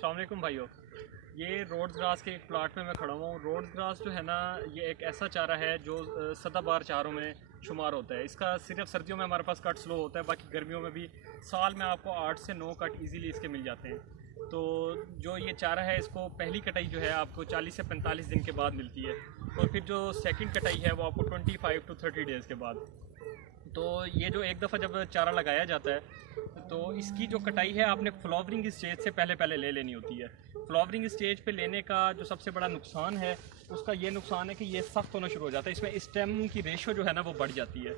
अस्सलाम वालेकुम भाइयों। ये रोड्स ग्रास के एक प्लाट में मैं खड़ा हुआ हूँ। रोड्स ग्रास जो है ना, ये एक ऐसा चारा है जो सदाबहार चारों में शुमार होता है। इसका सिर्फ सर्दियों में हमारे पास कट स्लो होता है, बाकी गर्मियों में भी साल में आपको 8 से 9 कट इजीली इसके मिल जाते हैं। तो जो ये चारा है, इसको पहली कटाई जो है आपको 40 से 45 दिन के बाद मिलती है, और फिर जो सेकंड कटाई है वो आपको 25 टू 30 डेज़ के बाद। तो ये जो एक दफ़ा जब चारा लगाया जाता है तो इसकी जो कटाई है आपने फ्लावरिंग स्टेज से पहले पहले ले लेनी होती है। फ्लावरिंग स्टेज पे लेने का जो सबसे बड़ा नुकसान है उसका ये नुकसान है कि ये सख्त होना शुरू हो जाता है। इसमें स्टेम की रेशो जो है ना वो बढ़ जाती है।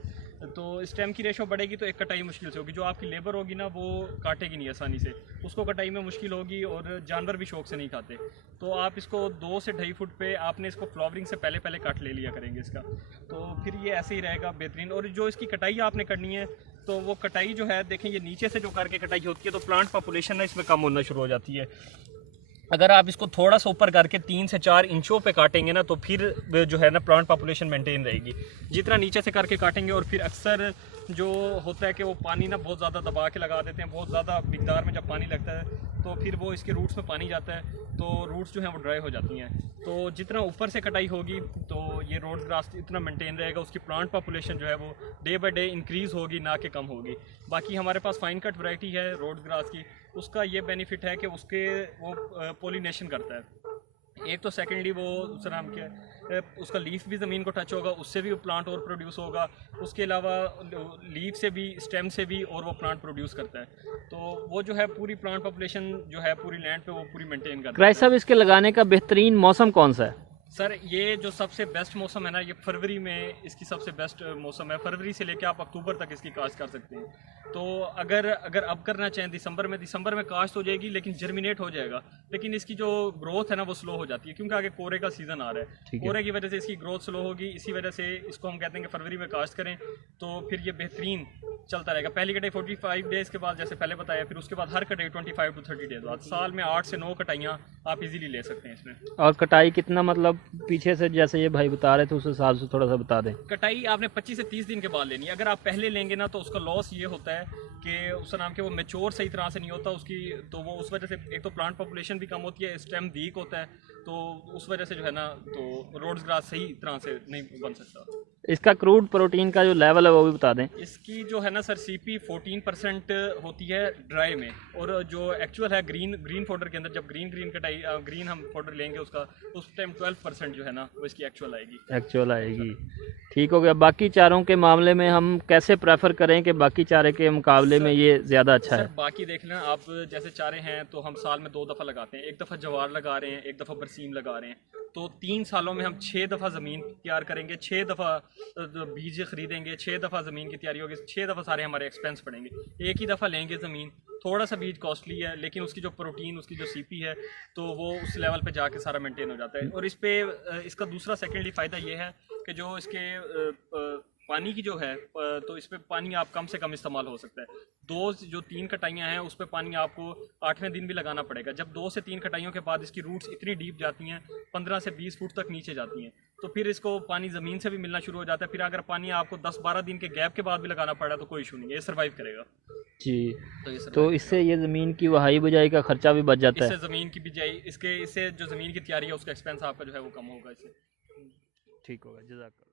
तो स्टेम की रेशो बढ़ेगी तो एक कटाई मुश्किल से होगी। जो आपकी लेबर होगी ना वो काटेगी नहीं आसानी से, उसको कटाई में मुश्किल होगी, और जानवर भी शौक से नहीं खाते। तो आप इसको 2 से 2.5 फुट पे आपने इसको फ्लावरिंग से पहले पहले काट ले लिया करेंगे इसका, तो फिर ये ऐसे ही रहेगा बेहतरीन। और जो इसकी कटाई आपने करनी है तो वो कटाई जो है, देखें ये नीचे से जो करके कटाई होती है तो प्लांट पॉपुलेशन है इसमें कम होना शुरू हो जाती है। अगर आप इसको थोड़ा सा ऊपर करके 3 से 4 इंचों पे काटेंगे ना तो फिर जो है ना प्लांट पॉपुलेशन मेंटेन रहेगी। जितना नीचे से करके काटेंगे, और फिर अक्सर जो होता है कि वो पानी ना बहुत ज़्यादा दबा के लगा देते हैं, बहुत ज़्यादा मिकदार में जब पानी लगता है तो फिर वो इसके रूट्स में पानी जाता है तो रूट्स जो हैं वो ड्राई हो जाती हैं। तो जितना ऊपर से कटाई होगी तो ये रोड ग्रास इतना मेंटेन रहेगा, उसकी प्लांट पॉपुलेशन जो है वो डे बाय डे इंक्रीज़ होगी, ना कि कम होगी। बाकी हमारे पास फाइन कट वैरायटी है रोड ग्रास की, उसका ये बेनिफिट है कि उसके वो पोलिनेशन करता है। एक तो सेकेंडली वो उसका नाम क्या है, उसका लीफ भी ज़मीन को टच होगा, उससे भी प्लांट और प्रोड्यूस होगा। उसके अलावा लीफ से भी, स्टेम से भी, और वो प्लांट प्रोड्यूस करता है। तो वो जो है पूरी प्लांट पॉपुलेशन जो है पूरी लैंड पे वो पूरी मेंटेन करता है। क्राइस साहब, इसके लगाने का बेहतरीन मौसम कौन सा है? सर ये जो सबसे बेस्ट मौसम है ना, ये फरवरी में इसकी सबसे बेस्ट मौसम है। फरवरी से लेकर आप अक्टूबर तक इसकी काश्त कर सकते हैं। तो अगर अब करना चाहें दिसंबर में काश्त हो जाएगी, लेकिन जर्मिनेट हो जाएगा। लेकिन इसकी जो ग्रोथ है ना वो स्लो हो जाती है, क्योंकि आगे कोरे का सीज़न आ रहा है। कोरे की वजह से इसकी ग्रोथ स्लो होगी। इसी वजह से इसको हम कहते हैं कि फरवरी में काश्त करें तो फिर ये बेहतरीन चलता रहेगा। पहली कटाई 45 डेज़ के बाद जैसे पहले बताया, फिर उसके बाद हर कटाई 25 टू 30 डेज़ बाद। साल में 8 से 9 कटाइयाँ आप इजीली ले सकते हैं इसमें। और कटाई कितना, मतलब पीछे से जैसे ये भाई बता रहे थे उस हिसाब से थोड़ा सा बता दें। कटाई आपने 25 से 30 दिन के बाद लेनी है। अगर आप पहले लेंगे ना तो उसका लॉस ये होता है कि उसका नाम के वो मेच्योर सही तरह से नहीं होता उसकी, तो वो उस वजह से एक तो प्लांट पॉपुलेशन भी कम होती है, स्टेम वीक होता है, तो उस वजह से जो है ना तो रोड्स ग्रास सही तरह से नहीं बन सकता। इसका क्रूड प्रोटीन का जो लेवल है वो भी बता दें। इसकी जो है ना सर CP 14% होती है ड्राई में, और जो एक्चुअल है ग्रीन फोडर के अंदर, जब ग्रीन कटाई ग्रीन हम फोडर लेंगे उसका, उस टाइम 12% जो है ना वो इसकी एक्चुअल आएगी। ठीक हो गया। बाकी चारों के मामले में हम कैसे प्रेफर करें कि बाकी चारे के मुकाबले में ये ज़्यादा अच्छा है? बाकी देख लें आप, जैसे चारे हैं तो हम साल में 2 दफ़ा लगाते हैं। एक दफ़ा जवार लगा रहे हैं, एक दफ़ा बरसीम लगा रहे हैं। तो 3 सालों में हम 6 दफ़ा ज़मीन तैयार करेंगे, 6 दफ़ा बीज खरीदेंगे, 6 दफ़ा ज़मीन की तैयारी होगी, 6 दफ़ा सारे हमारे एक्सपेंस पड़ेंगे। एक ही दफ़ा लेंगे ज़मीन, थोड़ा सा बीज कॉस्टली है, लेकिन उसकी जो प्रोटीन, उसकी जो CP है तो वो उस लेवल पे जाके सारा मेंटेन हो जाता है। और इस पे इसका दूसरा सेकेंडली फ़ायदा ये है कि जो इसके पानी की जो है, तो इस पे पानी आप कम से कम इस्तेमाल हो सकता है। 3 कटाइयाँ हैं उस पे पानी आपको 8वें दिन भी लगाना पड़ेगा। जब 2 से 3 कटाइयों के बाद इसकी रूट्स इतनी डीप जाती हैं, 15 से 20 फुट तक नीचे जाती हैं, तो फिर इसको पानी ज़मीन से भी मिलना शुरू हो जाता है। फिर अगर पानी आपको 10-12 दिन के गैप के बाद भी लगाना पड़ा तो कोई इशू नहीं है, ये सर्वाइव करेगा जी। तो इससे ये ज़मीन की वहाई बुझाई का खर्चा भी बच जाता है। इससे ज़मीन की बिजाई, इससे जो ज़मीन की तैयारी है उसका एक्सपेंस आपका जो है वो कम होगा इससे। ठीक होगा, जज़ाकल्लाह।